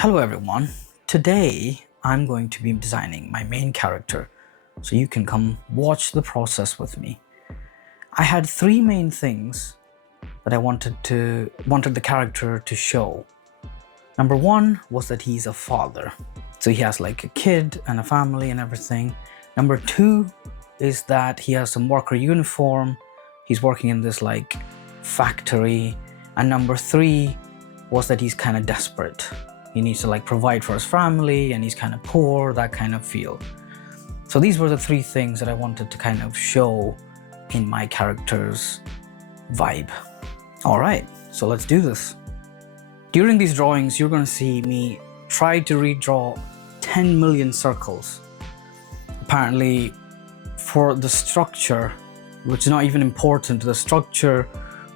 Hello everyone. Today I'm going to be designing my main character, so you can come watch the process with me. I had three main things that I wanted the character to show. Number one was that he's a father. So he has like a kid and a family and everything. Number two is that he has some worker uniform. He's working in this like factory. And number three was that he's kind of desperate. He needs to like provide for his family and he's kind of poor, that kind of feel. So these were the three things that I wanted to kind of show in my character's vibe. All right, so let's do this. During these drawings, you're going to see me try to redraw 10 million circles. Apparently, for the structure, which is not even important, the structure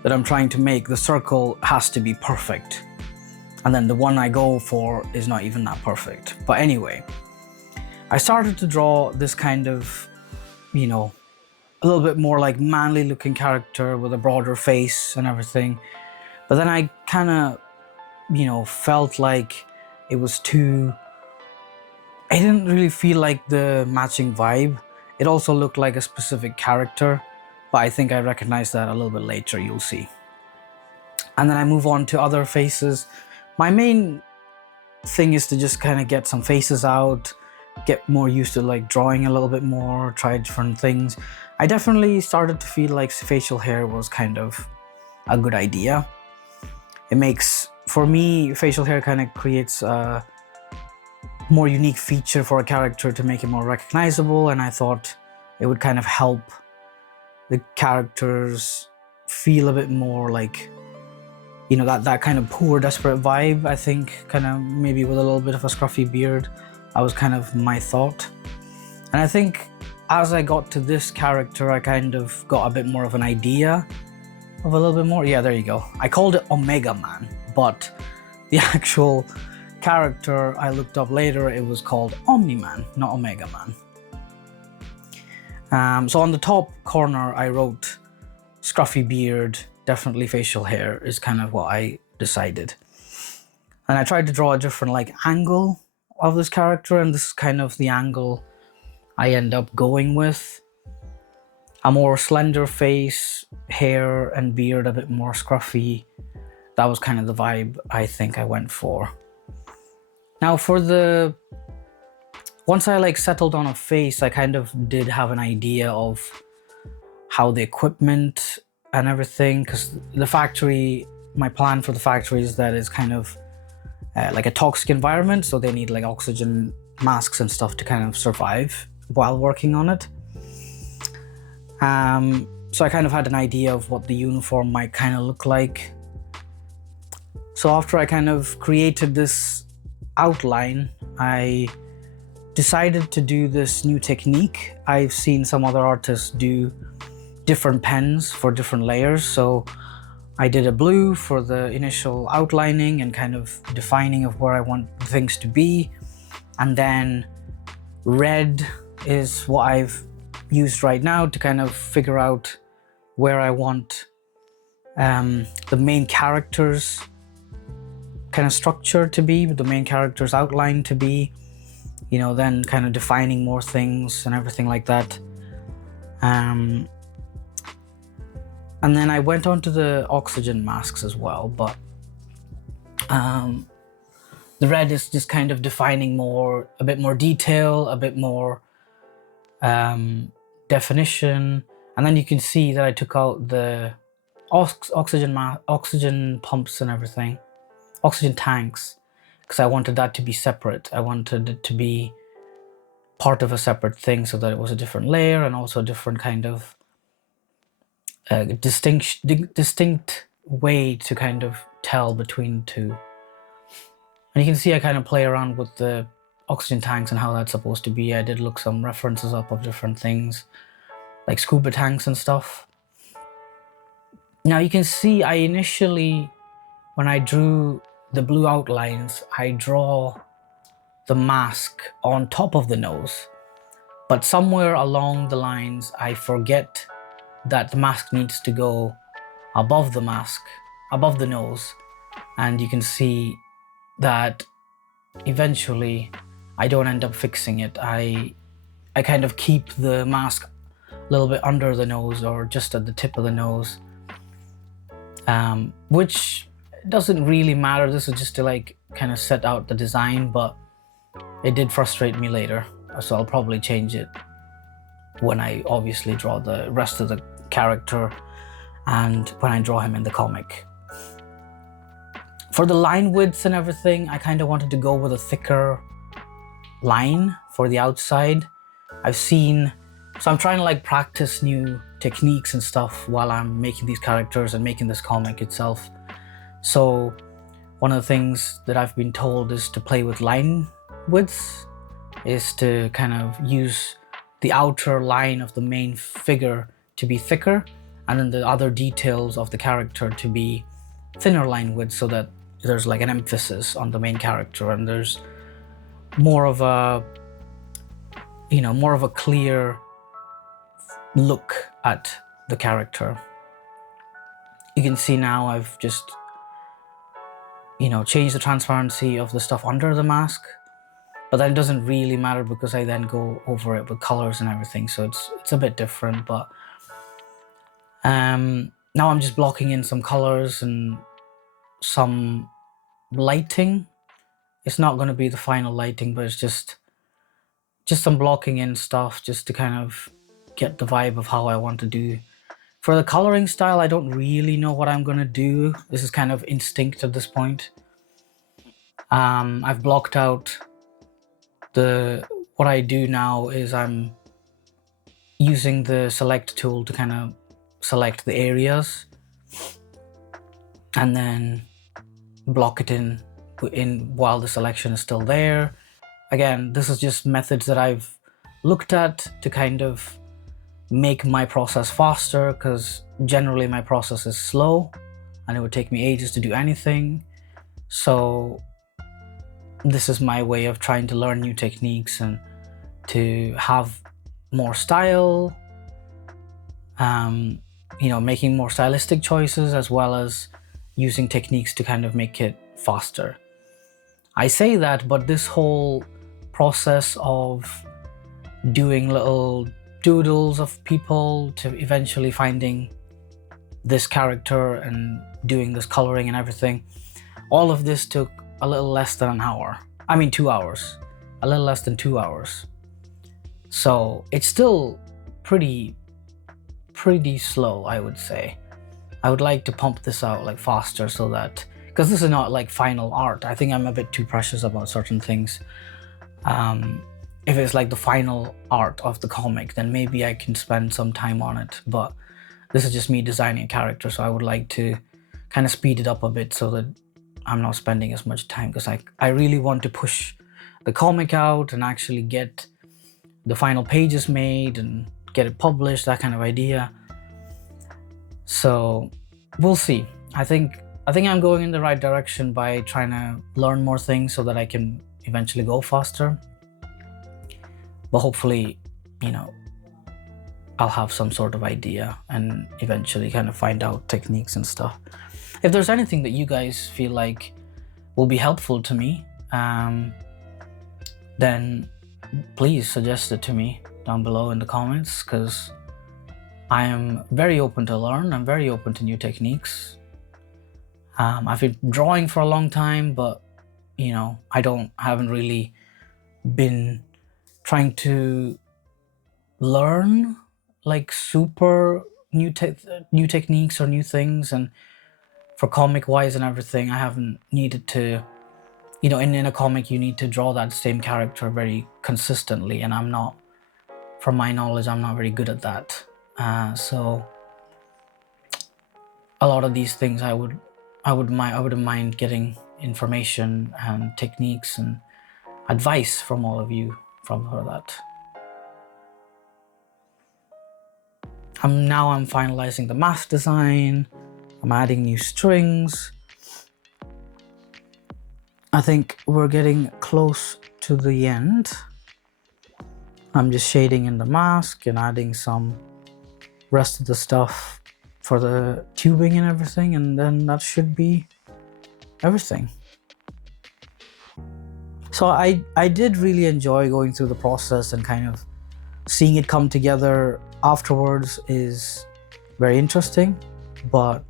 that I'm trying to make, the circle has to be perfect. And then the one I go for is not even that perfect. But anyway, I started to draw this kind of, a little bit more like manly looking character with a broader face and everything. But then I kind of, felt like it was too, I didn't really feel like the matching vibe. It also looked like a specific character, but I think I recognized that a little bit later, you'll see. And then I move on to other faces. My main thing is to just kind of get some faces out, get more used to like drawing a little bit more, try different things. I definitely started to feel like facial hair was kind of a good idea. It makes, for me, facial hair kind of creates a more unique feature for a character to make it more recognizable, and I thought it would kind of help the characters feel a bit more like, that kind of poor, desperate vibe. I think kind of maybe with a little bit of a scruffy beard, that was kind of my thought. And I think as I got to this character, I kind of got a bit more of an idea of a little bit more. Yeah, there you go. I called it Omega Man, but the actual character I looked up later, it was called Omni-Man, not Omega Man. So on the top corner, I wrote scruffy beard, definitely facial hair is kind of what I decided. And I tried to draw a different like angle of this character, and this is kind of the angle I end up going with. A more slender face, hair and beard a bit more scruffy. That was kind of the vibe I think I went for. Now once I like settled on a face, I kind of did have an idea of how the equipment and everything, because the factory, my plan for the factory is that it's kind of like a toxic environment, so they need like oxygen masks and stuff to kind of survive while working on it. So I kind of had an idea of what the uniform might kind of look like. So after I kind of created this outline, I decided to do this new technique. I've seen some other artists do different pens for different layers. So I did a blue for the initial outlining and kind of defining of where I want things to be. And then red is what I've used right now to kind of figure out where I want the main character's kind of structure to be, the main character's outline to be, then kind of defining more things and everything like that. And then I went on to the oxygen masks as well, but the red is just kind of defining a bit more detail, a bit more definition. And then you can see that I took out the oxygen pumps and everything, oxygen tanks, because I wanted that to be separate. I wanted it to be part of a separate thing so that it was a different layer and also a different kind of distinct way to kind of tell between the two. And you can see I kind of play around with the oxygen tanks and how that's supposed to be. I did look some references up of different things, like scuba tanks and stuff. Now you can see I initially, when I drew the blue outlines, I draw the mask on top of the nose. But somewhere along the lines, I forget that the mask needs to go above the nose. And you can see that eventually I don't end up fixing it. I kind of keep the mask a little bit under the nose or just at the tip of the nose, which doesn't really matter. This is just to like kind of set out the design, but it did frustrate me later, so I'll probably change it when I obviously draw the rest of the character and when I draw him in the comic. For the line width and everything, I kind of wanted to go with a thicker line for the outside. So I'm trying to like practice new techniques and stuff while I'm making these characters and making this comic itself. So one of the things that I've been told is to play with line widths, is to kind of use the outer line of the main figure to be thicker, and then the other details of the character to be thinner line width, so that there's like an emphasis on the main character and there's more of a, more of a clear look at the character. You can see now I've just, changed the transparency of the stuff under the mask, but then it doesn't really matter because I then go over it with colors and everything, so it's a bit different. But now I'm just blocking in some colors and some lighting. It's not going to be the final lighting, but it's just some blocking in stuff just to kind of get the vibe of how I want to do. For the coloring style, I don't really know what I'm going to do. This is kind of instinct at this point. I've blocked out what I do now is I'm using the select tool to kind of select the areas and then block it in while the selection is still there. Again, this is just methods that I've looked at to kind of make my process faster, because generally my process is slow and it would take me ages to do anything. So this is my way of trying to learn new techniques and to have more style, making more stylistic choices, as well as using techniques to kind of make it faster. I say that, but this whole process of doing little doodles of people to eventually finding this character and doing this coloring and everything, all of this took a little less than an hour. 2 hours. A little less than 2 hours. So it's still pretty slow, I would say. I would like to pump this out like faster, so that, because this is not like final art. I think I'm a bit too precious about certain things. If it's like the final art of the comic, then maybe I can spend some time on it. But this is just me designing a character, so I would like to kind of speed it up a bit so that I'm not spending as much time, because I really want to push the comic out and actually get the final pages made and get it published, that kind of idea. So we'll see. I think I'm going in the right direction by trying to learn more things so that I can eventually go faster. But hopefully, I'll have some sort of idea and eventually kind of find out techniques and stuff. If there's anything that you guys feel like will be helpful to me, then please suggest it to me down below in the comments, because I am very open to learn. I'm very open to new techniques. I've been drawing for a long time, but haven't really been trying to learn like super new techniques or new things. And for comic wise and everything, I haven't needed to, in a comic you need to draw that same character very consistently, and from my knowledge, I'm not very good at that. So a lot of these things I wouldn't mind getting information and techniques and advice from all of you for that. I'm finalizing the mask design. I'm adding new strings. I think we're getting close to the end. I'm just shading in the mask and adding some rest of the stuff for the tubing and everything, and then that should be everything. So I did really enjoy going through the process, and kind of seeing it come together afterwards is very interesting. But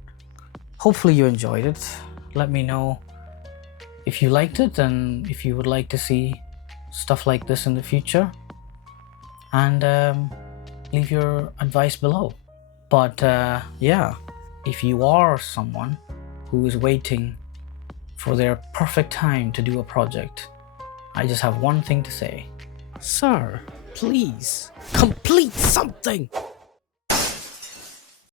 hopefully you enjoyed it. Let me know if you liked it and if you would like to see stuff like this in the future, and leave your advice below. But yeah, if you are someone who is waiting for their perfect time to do a project, I just have one thing to say. Sir, please complete something.